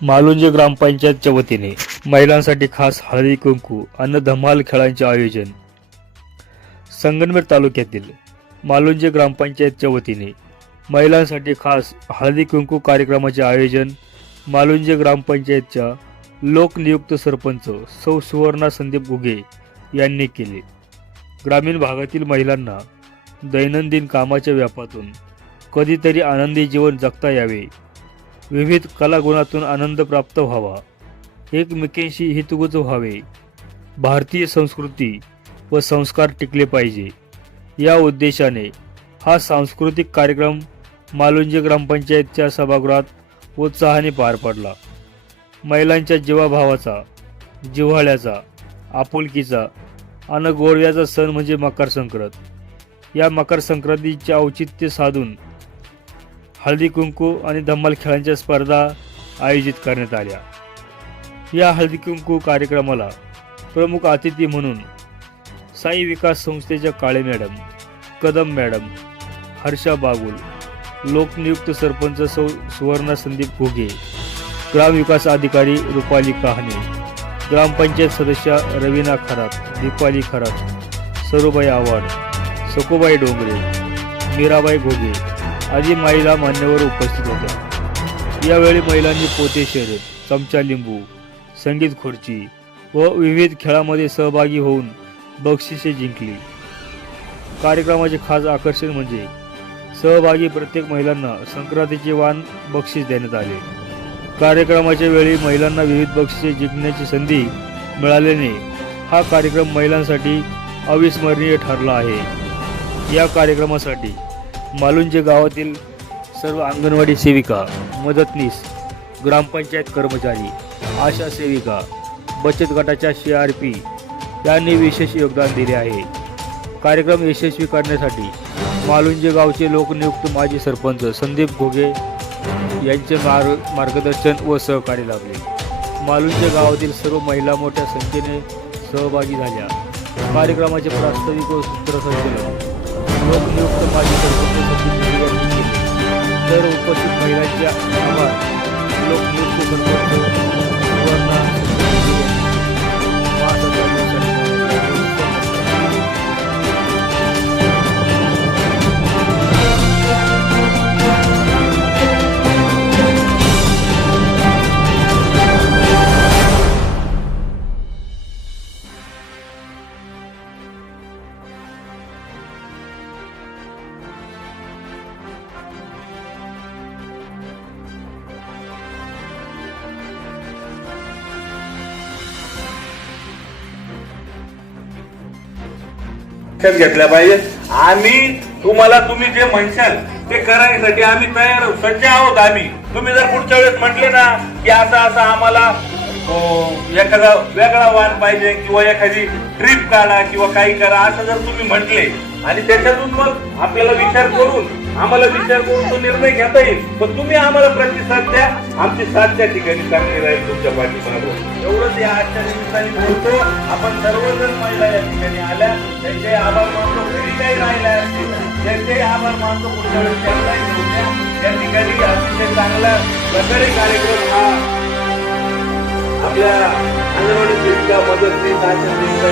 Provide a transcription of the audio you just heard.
मालुंज ग्रामपंचायतच्या वतीने महिलांसाठी खास हळदी कुंकू अन्न धमाल खेळांचे आयोजन. संगनमेर तालुक्यातील मालुंज ग्रामपंचायतच्या वतीने महिलांसाठी खास हळदी कुंकू कार्यक्रमाचे आयोजन मालुंज ग्रामपंचायतच्या लोकनियुक्त सरपंच सौ सुवर्णा संदीप गुगे यांनी केले. ग्रामीण भागातील महिलांना दैनंदिन कामाच्या व्यापातून कधीतरी आनंदी जीवन जगता यावे विविध कलागुणातून आनंद प्राप्त व्हावा. एकमेकींशी हितगुज व्हावे. भारतीय संस्कृती व संस्कार टिकले पाहिजे. या उद्देशाने हा सांस्कृतिक कार्यक्रम मालुंजे ग्रामपंचायतच्या सभागृहात उत्साहाने पार पडला. महिलांच्या जीवाभावाचा जिव्हाळ्याचा आपुलकीचा आणि गोरव्याचा सण म्हणजे मकर संक्रांत. या मकर संक्रांतीचे औचित्य साधून हळदी कुंकू आणि धम्माल खेळांच्या स्पर्धा आयोजित करण्यात आल्या. या हळदी कुंकू कार्यक्रमाला प्रमुख अतिथी म्हणून साई विकास संस्थेच्या काळे मॅडम कदम मॅडम हर्षा बागुल लोकनियुक्त सरपंच सौ सुवर्णा संदीप घुगे ग्रामविकास अधिकारी रुपाली कहाणे ग्रामपंचायत सदस्य रवीना खरात दीपाली खरात सरूबाई आव्हाड सकोबाई डोंगरे मीराबाई घोगे आदी महिला मान्यवर उपस्थित होत्या. यावेळी महिलांनी पोते शर्यत चमचा लिंबू संगीत खुर्ची व विविध खेळामध्ये सहभागी होऊन बक्षिसे जिंकली. कार्यक्रमाचे खास आकर्षण म्हणजे सहभागी प्रत्येक महिलांना संक्रांतीचे वाण बक्षीस देण्यात आले. कार्यक्रमाच्या वेळी महिलांना विविध बक्षिसे जिंकण्याची संधी मिळाल्याने हा कार्यक्रम महिलांसाठी अविस्मरणीय ठरला आहे. या कार्यक्रमासाठी मालुंजे गावातील सर्व अंगणवाडी सेविका मदतनीस ग्रामपंचायत कर्मचारी आशा सेविका बचत गटाच्या सी आर पी यांनी विशेष योगदान दिले आहे. कार्यक्रम यशस्वी करण्यासाठी मालुंजे गावचे लोकनियुक्त माजी सरपंच संदीप घोगे यांचे मार्ग मार्गदर्शन व सहकार्य लाभले. मालुंजे गावातील सर्व महिला मोठ्या संख्येने सहभागी झाल्या. कार्यक्रमाचे प्रास्ताविक व सूत्रसंचलन लोकनियुक्त माजी सरपंच संदीप घोगे यांनी तर उपस्थित महिलांचे आभार लोकनियुक्त सरपंच लक्षात घेतल्या पाहिजे. आम्ही तुम्हाला तुम्ही जे म्हणशाल ते करण्यासाठी आम्ही तयार आहोत, सज्ज आहोत आम्ही. तुम्ही जर पुढच्या वेळेस म्हटले ना की असं असं आम्हाला एखादा वेगळा वाण पाहिजे किंवा एखादी ट्रिप काढा किंवा काही करा असं जर तुम्ही म्हटले आणि त्याच्यातून मग आपल्याला विचार करून आम्हाला विचार करून तो निर्णय घेता येईल. पण तुम्ही आम्हाला प्रतिसाद द्या. आमची साथ त्या ठिकाणी चांगली राहील तुमच्या पाठीमागं. एवढंच या आजच्या निमित्ताने बोलतो. आपण सर्वजण महिला या ठिकाणी आल्या. त्यांचे आभार मानतो. घरी काही राहिल्या असतील. त्यांचे आभार मानतो. पुढच्या वेळेस त्यांनाही घेऊन या ठिकाणी अतिशय चांगला प्रकारे कार्यक्रम हा आपल्या अंगणवाडी सेविका मदतनीस आशा सेविका